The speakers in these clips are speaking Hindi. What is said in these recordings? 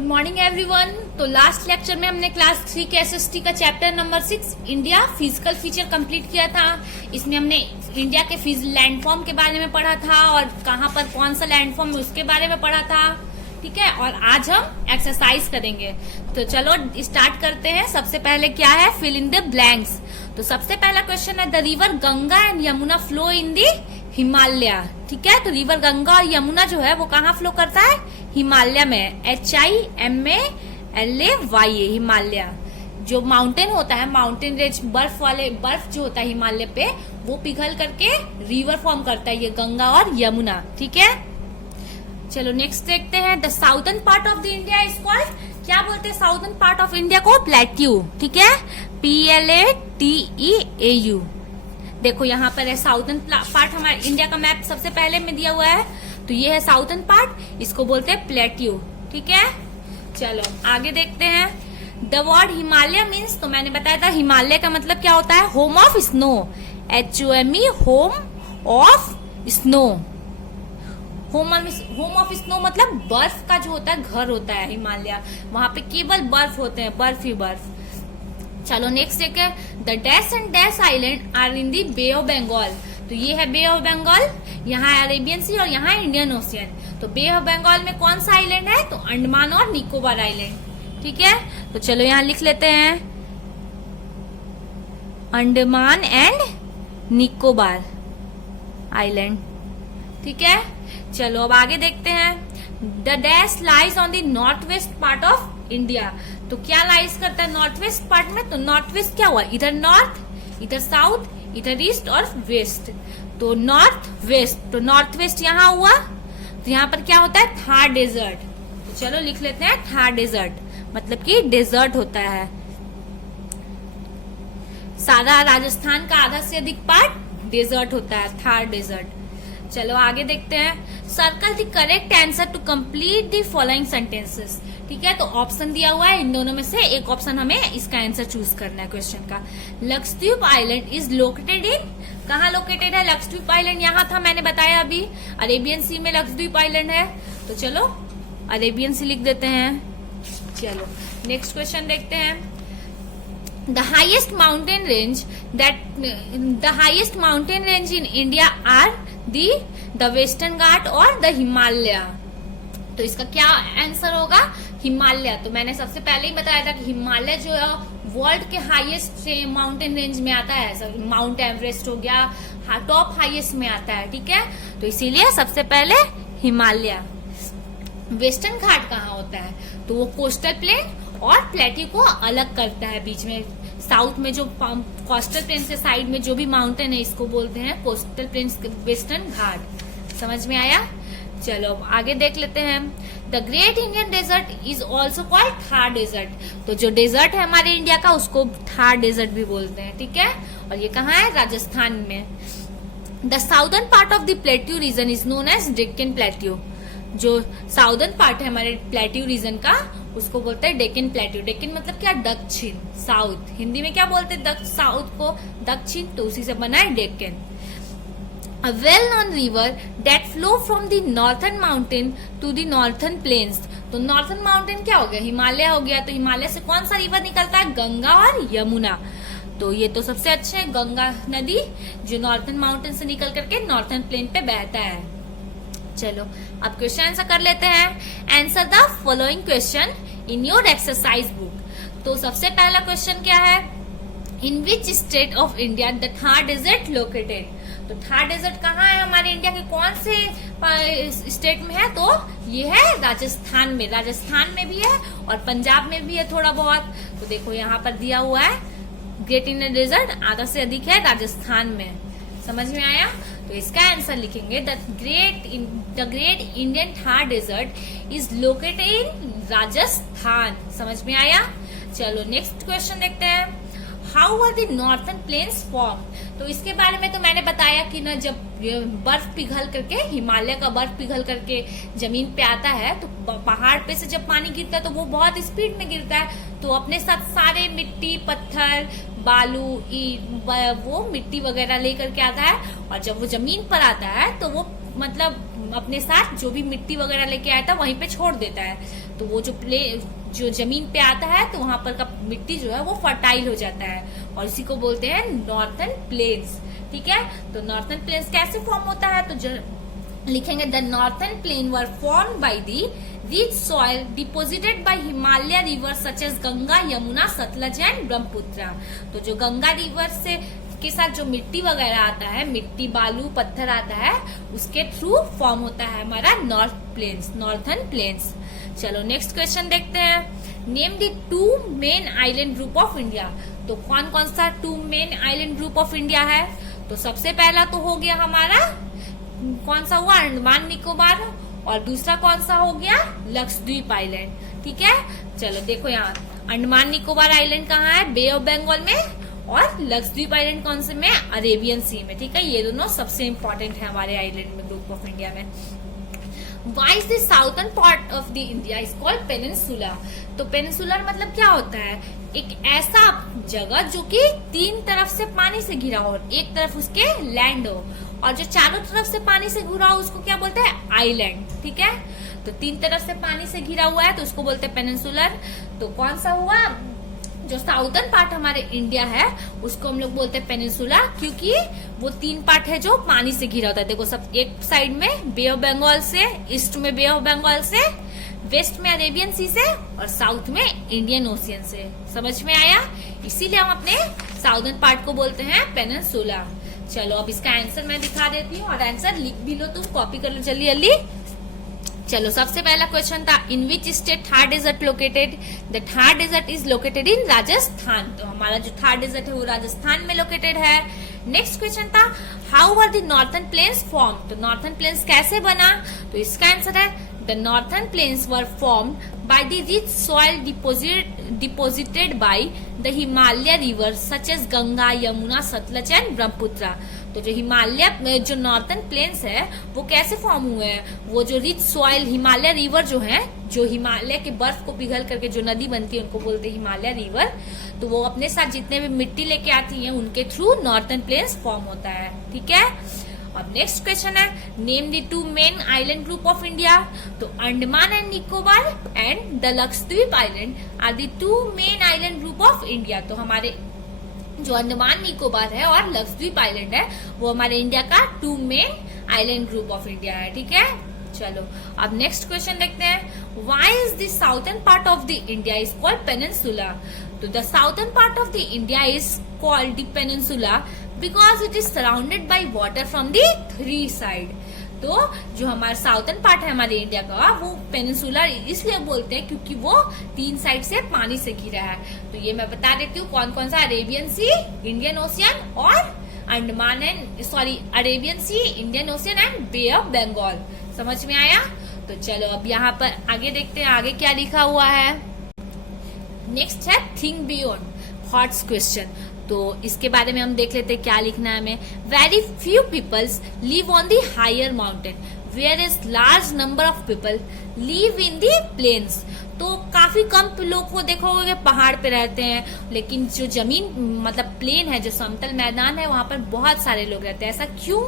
Good morning everyone. तो लास्ट लेक्चर में हमने क्लास 3 के एसएसटी का chapter number 6 India physical feature complete किया था। इसमें हमने इंडिया के लैंडफॉर्म के बारे में पढ़ा था और कहाँ पर कौन सा लैंडफॉर्म है उसके बारे में पढ़ा था। ठीक है, और आज हम एक्सरसाइज करेंगे। तो चलो स्टार्ट करते हैं। सबसे पहले क्या है, फिल इन द ब्लैंक्स। तो सबसे पहला क्वेश्चन है the river Ganga and Yamuna flow in the Himalaya. ठीक है, तो रिवर गंगा और यमुना जो है वो कहाँ फ्लो करता है, हिमालय में। HIMALAY, हिमालय। जो माउंटेन होता है, माउंटेन रेंज, बर्फ जो होता है हिमालय पे, वो पिघल करके रिवर फॉर्म करता है, ये गंगा और यमुना। ठीक है, चलो नेक्स्ट देखते हैं। The southern part of the India is called, क्या बोलते हैं साउदर्न पार्ट ऑफ इंडिया को, प्लेट्यू। ठीक है, PLATEAU। देखो यहाँ पर है साउदर्न पार्ट, हमारे इंडिया का मैप सबसे पहले में दिया हुआ है। तो ये है साउदर्न पार्ट, इसको बोलते हैं प्लेट्यू। ठीक है, चलो आगे देखते हैं। द वर्ड हिमालय मीन्स, तो मैंने बताया था हिमालय का मतलब क्या होता है, home of snow. HOME, home of snow. Home of snow मतलब बर्फ का जो होता है घर होता है हिमालय, वहां पे केवल बर्फ होते हैं, बर्फ ही बर्फ। चलो नेक्स्ट देखिए। The dash and dash island are in the Bay of Bengal. तो ये है बे ऑफ बंगाल, यहाँ है अरेबियन सी और यहाँ है इंडियन ओशियन। तो बे ऑफ बंगाल में कौन सा आइलैंड है, तो अंडमान और निकोबार आइलैंड। ठीक है, तो चलो यहाँ लिख लेते हैं अंडमान एंड निकोबार आइलैंड। ठीक है, चलो अब आगे देखते हैं। The dash lies on the north west part of India. तो क्या लाइज करता है नॉर्थ वेस्ट पार्ट में, तो नॉर्थ वेस्ट क्या हुआ, इधर नॉर्थ, इधर साउथ, इधर ईस्ट और वेस्ट। तो नॉर्थ वेस्ट, तो नॉर्थ वेस्ट यहाँ हुआ। तो यहाँ पर क्या होता है, थार डेजर्ट। तो चलो लिख लेते हैं थार डेजर्ट, मतलब कि डेजर्ट होता है। सारा राजस्थान का आधा से अधिक पार्ट डेजर्ट होता है, थार डेजर्ट। चलो आगे देखते हैं। Circle the correct answer to complete the following sentences. ठीक है, तो ऑप्शन दिया हुआ है, इन दोनों में से एक ऑप्शन हमें इसका आंसर चूज करना है क्वेश्चन का। लक्षद्वीप आइलैंड इज लोकेटेड इन, कहाँ लोकेटेड है लक्षद्वीप आइलैंड, यहाँ था मैंने बताया अभी, अरेबियन सी में लक्षद्वीप आइलैंड है। तो चलो अरेबियन सी लिख देते हैं। चलो नेक्स्ट क्वेश्चन देखते हैं। The highest mountain range in India are the western Ghat और द हिमालय। तो इसका क्या आंसर होगा, हिमालय। तो मैंने सबसे पहले ही बताया था कि हिमालय जो है वर्ल्ड के हाईएस्ट माउंटेन रेंज में आता है। माउंट एवरेस्ट हो गया, टॉप हाईएस्ट में आता है। ठीक है, तो इसीलिए सबसे पहले हिमालय। वेस्टर्न घाट कहाँ होता है, तो वो कोस्टल प्लेन और प्लेट्यू को अलग करता है बीच में। साउथ में जो कोस्टल प्लेन के साइड में जो भी माउंटेन है, इसको बोलते हैं कोस्टल प्लेन, वेस्टर्न घाट। समझ में आया, चलो आगे देख लेते हैं। The great Indian desert is also called Thar desert. तो जो डेजर्ट है हमारे इंडिया का, उसको थार डेजर्ट भी बोलते हैं। ठीक है, और ये कहाँ है, राजस्थान में। The southern part of the plateau region is known as Deccan plateau. जो साउदर्न पार्ट है हमारे प्लेट्यू रीजन का, उसको बोलते हैं डेक्कन प्लेट्यू। डेक्कन मतलब क्या, दक्षिण, साउथ। हिंदी में क्या बोलते हैं साउथ को, दक्षिण, तो उसी से बना है Deccan. A well-known river that flow from the northern mountain to the northern plains। तो नॉर्थन माउंटेन क्या हो गया, हिमालय हो गया। तो हिमालय से कौन सा रिवर निकलता है, गंगा और यमुना। तो ये तो सबसे अच्छे है, गंगा नदी जो नॉर्थन माउंटेन से निकल करके नॉर्थन प्लेन पे बहता है। चलो अब क्वेश्चन आंसर कर लेते हैं। Answer the following question in your exercise book. तो सबसे पहला क्वेश्चन क्या है, in which state of India the Thar desert located. तो थार डेजर्ट कहाँ है हमारे इंडिया के, कौन से स्टेट में है, तो ये है राजस्थान में। राजस्थान में भी है और पंजाब में भी है थोड़ा बहुत। तो देखो यहाँ पर दिया हुआ है ग्रेट इंडियन डेजर्ट आधा से अधिक है राजस्थान में। समझ में आया, तो इसका आंसर लिखेंगे the great Indian Thar desert is located in Rajasthan. समझ में आया, चलो नेक्स्ट क्वेश्चन देखते हैं। How are the northern plains form. तो इसके बारे में तो मैंने बताया कि ना, जब बर्फ पिघल करके, हिमालय का बर्फ पिघल करके जमीन पे आता है, तो पहाड़ पे से जब पानी गिरता है तो वो बहुत स्पीड में गिरता है। तो अपने साथ सारे मिट्टी, पत्थर, बालू, वो मिट्टी वगैरह लेकर के आता है। और जब वो जमीन पर आता है तो वो मतलब अपने साथ जो भी मिट्टी वगैरह लेके आया था वहीं पे छोड़ देता है। तो वो जो जमीन पे आता है तो वहां पर का मिट्टी जो है वो फर्टाइल हो जाता है और इसी को बोलते हैं नॉर्थर्न प्लेन्स। ठीक है, तो नॉर्थर्न प्लेन्स कैसे फॉर्म होता है, तो लिखेंगे the northern plain were form by the rich soil deposited by Himalaya river such as Ganga, Yamuna, Sutlej and Brahmaputra. तो जो गंगा रिवर से के साथ जो मिट्टी वगैरह आता है, मिट्टी बालू पत्थर आता है, उसके थ्रू फॉर्म होता है हमारा नॉर्थर्न प्लेन्स। चलो नेक्स्ट क्वेश्चन देखते हैं। Name the 2 main island group of India. तो कौन कौन सा 2 main island group of India है, तो सबसे पहला तो हो गया हमारा कौन सा हुआ, अंडमान निकोबार, और दूसरा कौन सा हो गया, लक्षद्वीप आइलैंड। ठीक है, चलो देखो यहाँ अंडमान निकोबार आइलैंड कहाँ है, बे ऑफ बंगाल में, और लक्षद्वीप आइलैंड कौन से में, अरेबियन सी में। ठीक है, ये दोनों सबसे इंपॉर्टेंट है हमारे आइलैंड में, ग्रुप ऑफ इंडिया में। Why is the southern part of the India is called peninsula? तो पेनिनसुलर मतलब क्या होता है, एक ऐसा जगह जो कि 3 तरफ से पानी से घिरा हो, एक तरफ उसके लैंड हो, और जो चारों तरफ से पानी से घिरा हो उसको क्या बोलते हैं, आइलैंड। ठीक है, तो 3 तरफ से पानी से घिरा हुआ है तो उसको बोलते हैं पेनिनसुलर। तो कौन सा हुआ, जो साउदर्न पार्ट हमारे इंडिया है उसको हम लोग बोलते हैं पेनिनसुला, क्योंकि वो 3 पार्ट है जो पानी से घिरा होता है। देखो सब, एक साइड में बे ऑफ बंगाल से, ईस्ट में बे ऑफ बंगाल से, वेस्ट में अरेबियन सी से, और साउथ में इंडियन ओशियन से। समझ में आया, इसीलिए हम अपने साउदर्न पार्ट को बोलते हैं पेनिनसुला। चलो अब इसका आंसर मैं दिखा देती हूँ, और आंसर लिख भी लो, तुम कॉपी कर लो जल्दी जल्दी। चलो सबसे पहला क्वेश्चन था, in which state Thar desert located. The Thar desert is located in Rajasthan. तो हमारा जो थार डेजर्ट है वो राजस्थान में लोकेटेड है। नेक्स्ट क्वेश्चन था, how were the northern plains form. तो नॉर्थर्न प्लेन्स कैसे बना, तो इसका आंसर है the northern plains were formed by the rich soil deposited by the Himalaya river such as Ganga, Yamuna, Sutlej and Brahmaputra. तो जो हिमालय जो नॉर्थर्न प्लेन्स है वो कैसे फॉर्म हुए हैं, वो जो रिच सॉइल हिमालय रिवर जो है, जो हिमालय के बर्फ को पिघल करके जो नदी बनती है उनको बोलते हैं हिमालय रिवर। तो वो अपने साथ जितने भी मिट्टी लेके आती है उनके थ्रू नॉर्थर्न प्लेन्स फॉर्म होता है। ठीक है, अब नेक्स्ट क्वेश्चन है, name the 2 main island group of India. तो Andaman and Nicobar and the Lakshadweep island are the 2 main island group of India. तो हमारे जो अंडमान निकोबार है और लक्षद्वीप आइलैंड है वो हमारे इंडिया का 2 main island group of India है। ठीक है, चलो अब नेक्स्ट क्वेश्चन देखते हैं, why is the southern part of the India is called peninsula. तो the southern part of the India is called the peninsula because it is surrounded by water from the 3 side. तो जो हमारा साउथर्न पार्ट है हमारे इंडिया का वो पेनिनसुला इसलिए बोलते हैं क्योंकि वो 3 साइड से पानी से घिरा है। तो ये मैं बता देती हूँ कौन कौन सा, अरेबियन सी, इंडियन ओशियन और Andaman and Arabian sea, Indian ocean and Bay of Bengal. समझ में आया, तो चलो अब यहाँ पर आगे देखते हैं आगे क्या लिखा हुआ है। नेक्स्ट है थिंक बियॉन्ड थॉट्स क्वेश्चन। तो इसके बारे में हम देख लेते हैं क्या लिखना है हमें। Very few peoples live on the higher mountain where is large number of people live in the plains. तो काफी कम लोग को देखोगे पहाड़ पे रहते हैं, लेकिन जो जमीन मतलब प्लेन है, जो समतल मैदान है, वहां पर बहुत सारे लोग रहते हैं। ऐसा क्यों,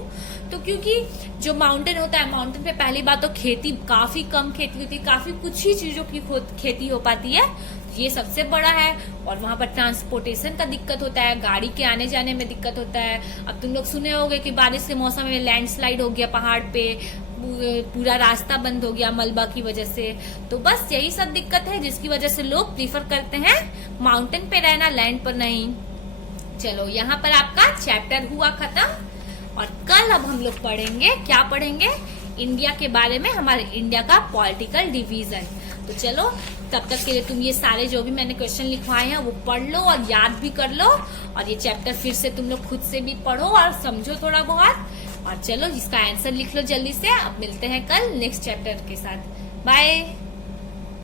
तो क्योंकि जो माउंटेन होता है, माउंटेन पे पहली बात तो खेती काफी कम खेती होती है, काफी कुछ ही चीजों की खेती हो पाती है, ये सबसे बड़ा है। और वहां पर ट्रांसपोर्टेशन का दिक्कत होता है, गाड़ी के आने जाने में दिक्कत होता है। अब तुम लोग सुने होंगे कि बारिश के मौसम में लैंडस्लाइड हो गया पहाड़ पे, पूरा रास्ता बंद हो गया मलबा की वजह से। तो बस यही सब दिक्कत है जिसकी वजह से लोग प्रीफर करते हैं माउंटेन पे रहना, लैंड पर नहीं। चलो यहाँ पर आपका चैप्टर हुआ खत्म, और कल अब हम लोग पढ़ेंगे, क्या पढ़ेंगे, इंडिया के बारे में, हमारे इंडिया का पॉलिटिकल डिवीजन। तो चलो तब तक के लिए तुम ये सारे जो भी मैंने क्वेश्चन लिखवाए हैं वो पढ़ लो और याद भी कर लो, और ये चैप्टर फिर से तुम लोग खुद से भी पढ़ो और समझो थोड़ा बहुत, और चलो इसका आंसर लिख लो जल्दी से। अब मिलते हैं कल नेक्स्ट चैप्टर के साथ। बाय।